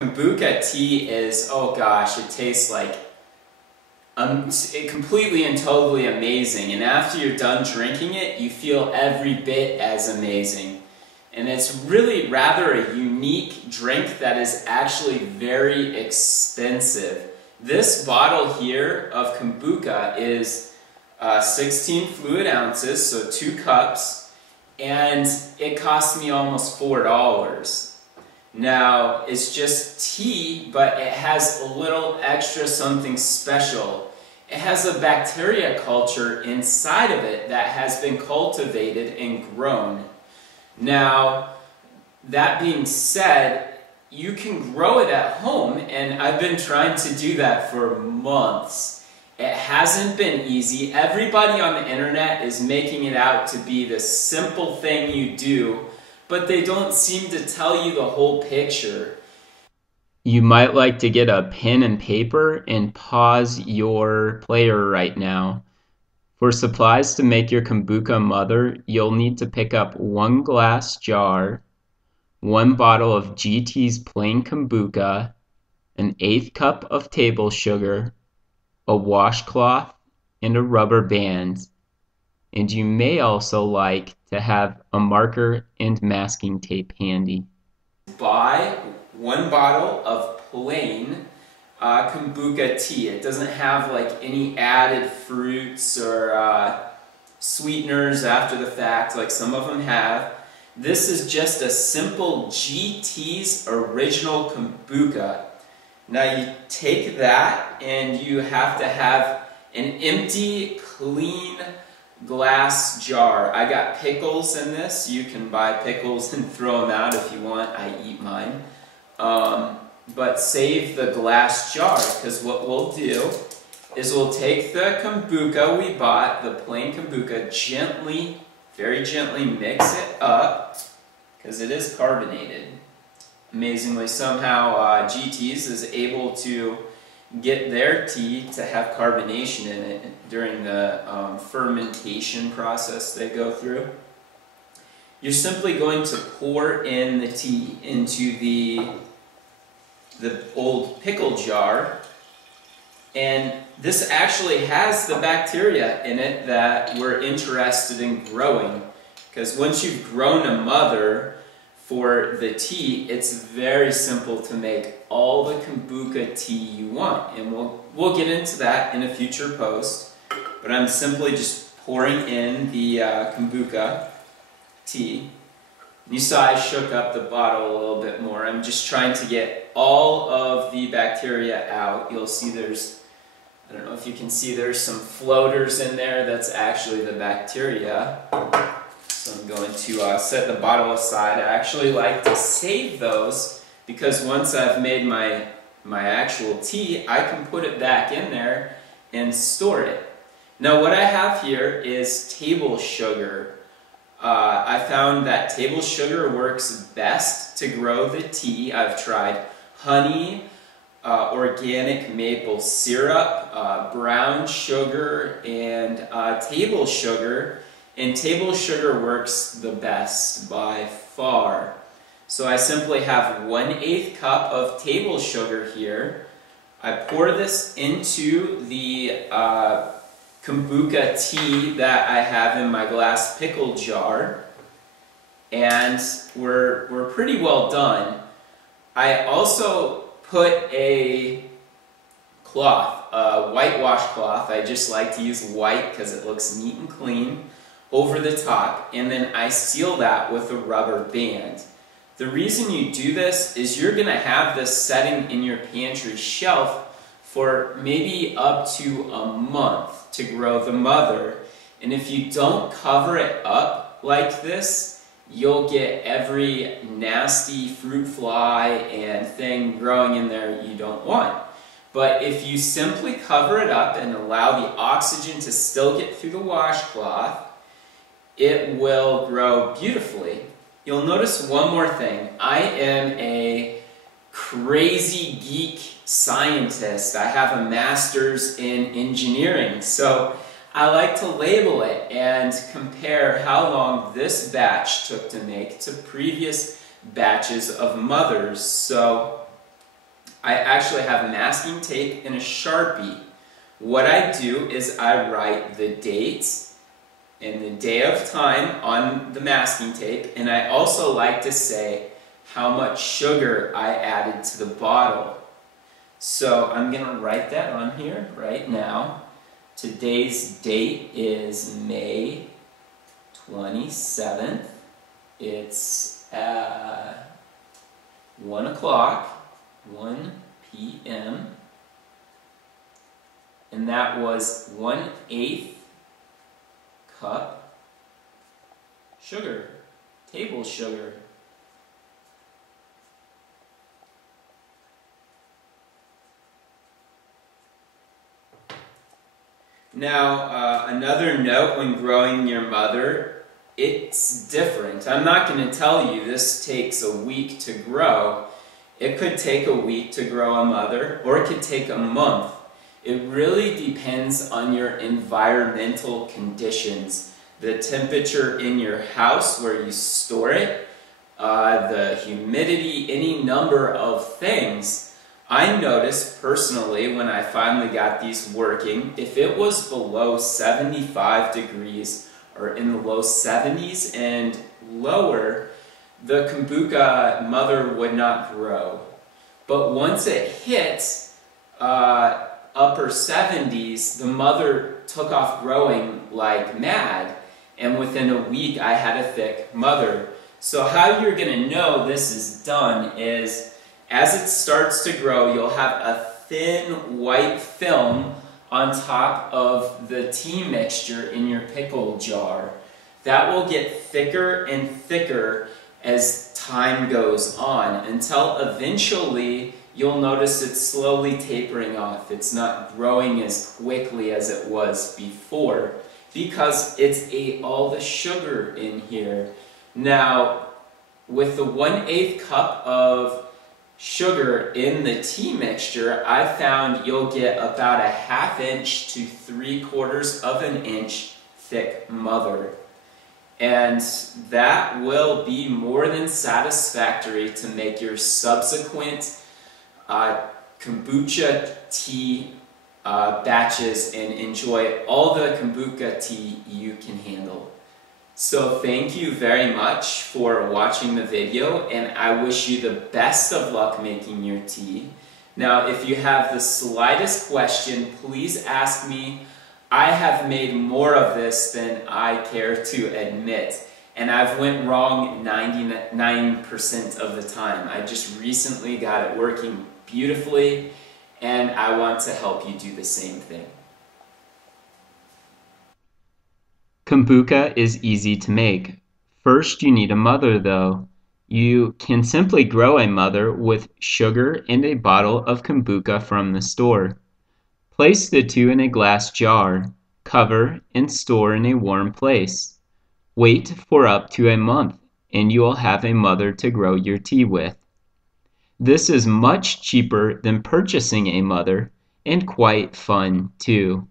Kombucha tea is, oh gosh, it tastes like completely and totally amazing. And after you're done drinking it, you feel every bit as amazing. And it's really rather a unique drink that is actually very expensive. This bottle here of Kombucha is 16 fluid ounces, so 2 cups, and it cost me almost $4. Now, it's just tea, but it has a little extra something special. It has a bacteria culture inside of it that has been cultivated and grown. Now, that being said, you can grow it at home, and I've been trying to do that for months. It hasn't been easy. Everybody on the internet is making it out to be the simple thing you do, but they don't seem to tell you the whole picture. You might like to get a pen and paper and pause your player right now. For supplies to make your Kombucha mother, you'll need to pick up 1 glass jar, 1 bottle of GT's plain Kombucha, an 1/8 cup of table sugar, a washcloth, and a rubber band. And you may also like to have a marker and masking tape handy. Buy 1 bottle of plain Kombucha tea. It doesn't have like any added fruits or sweeteners after the fact like some of them have. This is just a simple GT's original Kombucha. Now you take that and you have to have an empty, clean glass jar. I got pickles in this. You can buy pickles and throw them out if you want. I eat mine. But save the glass jar, because what we'll do is we'll take the Kombucha we bought, the plain Kombucha, gently, very gently mix it up, because it is carbonated. Amazingly, somehow GT's is able to get their tea to have carbonation in it during the fermentation process they go through. You're simply going to pour in the tea into the old pickle jar, and this actually has the bacteria in it that we're interested in growing, because once you've grown a mother for the tea, it's very simple to make all the Kombucha tea you want, and we'll get into that in a future post. But I'm simply just pouring in the Kombucha tea. You saw I shook up the bottle a little bit more. I'm just trying to get all of the bacteria out. You'll see there's, I don't know if you can see, there's some floaters in there. That's actually the bacteria. So I'm going to set the bottle aside. I actually like to save those because once I've made my actual tea, I can put it back in there and store it. Now what I have here is table sugar. I found that table sugar works best to grow the tea. I've tried honey, organic maple syrup, brown sugar, and table sugar. And table sugar works the best by far. So I simply have 1/8 cup of table sugar here. I pour this into the Kombucha tea that I have in my glass pickle jar, and we're pretty well done. I also put a cloth, a white washcloth. I just like to use white because it looks neat and clean, over the top, and then I seal that with a rubber band. The reason you do this is you're going to have this setting in your pantry shelf for maybe up to a month to grow the mother. And if you don't cover it up like this, you'll get every nasty fruit fly and thing growing in there you don't want. But if you simply cover it up and allow the oxygen to still get through the washcloth, it will grow beautifully. You'll notice one more thing. I am a crazy geek scientist. I have a master's in engineering, so I like to label it and compare how long this batch took to make to previous batches of mothers. So I actually have masking tape and a Sharpie. What I do is I write the date and the day of time on the masking tape, and I also like to say how much sugar I added to the bottle. So I'm going to write that on here right now. Today's date is May 27th. It's 1 o'clock, 1 p.m. And that was 1/8 cup sugar, table sugar. Now, another note when growing your mother, it's different. I'm not going to tell you this takes a week to grow. It could take a week to grow a mother, or it could take a month. It really depends on your environmental conditions, the temperature in your house where you store it, the humidity, any number of things. I noticed personally when I finally got these working, if it was below 75 degrees or in the low 70s and lower, the Kombucha mother would not grow. But once it hit upper 70s, the mother took off growing like mad, and within a week I had a thick mother. So how you're going to know this is done is, as it starts to grow, you'll have a thin white film on top of the tea mixture in your pickle jar. That will get thicker and thicker as time goes on, until eventually you'll notice it's slowly tapering off. It's not growing as quickly as it was before because it's ate all the sugar in here. Now, with the 1/8 cup of sugar in the tea mixture, I found you'll get about a 1/2 inch to 3/4 of an inch thick mother. And that will be more than satisfactory to make your subsequent kombucha tea batches and enjoy all the kombucha tea you can handle. So thank you very much for watching the video, and I wish you the best of luck making your tea. Now, if you have the slightest question, please ask me. I have made more of this than I care to admit, and I've went wrong 99% of the time. I just recently got it working beautifully, and I want to help you do the same thing. Kombucha is easy to make. First, you need a mother, though. You can simply grow a mother with sugar and a bottle of kombucha from the store. Place the two in a glass jar, cover, and store in a warm place. Wait for up to a month, and you will have a mother to grow your tea with. This is much cheaper than purchasing a mother, and quite fun, too.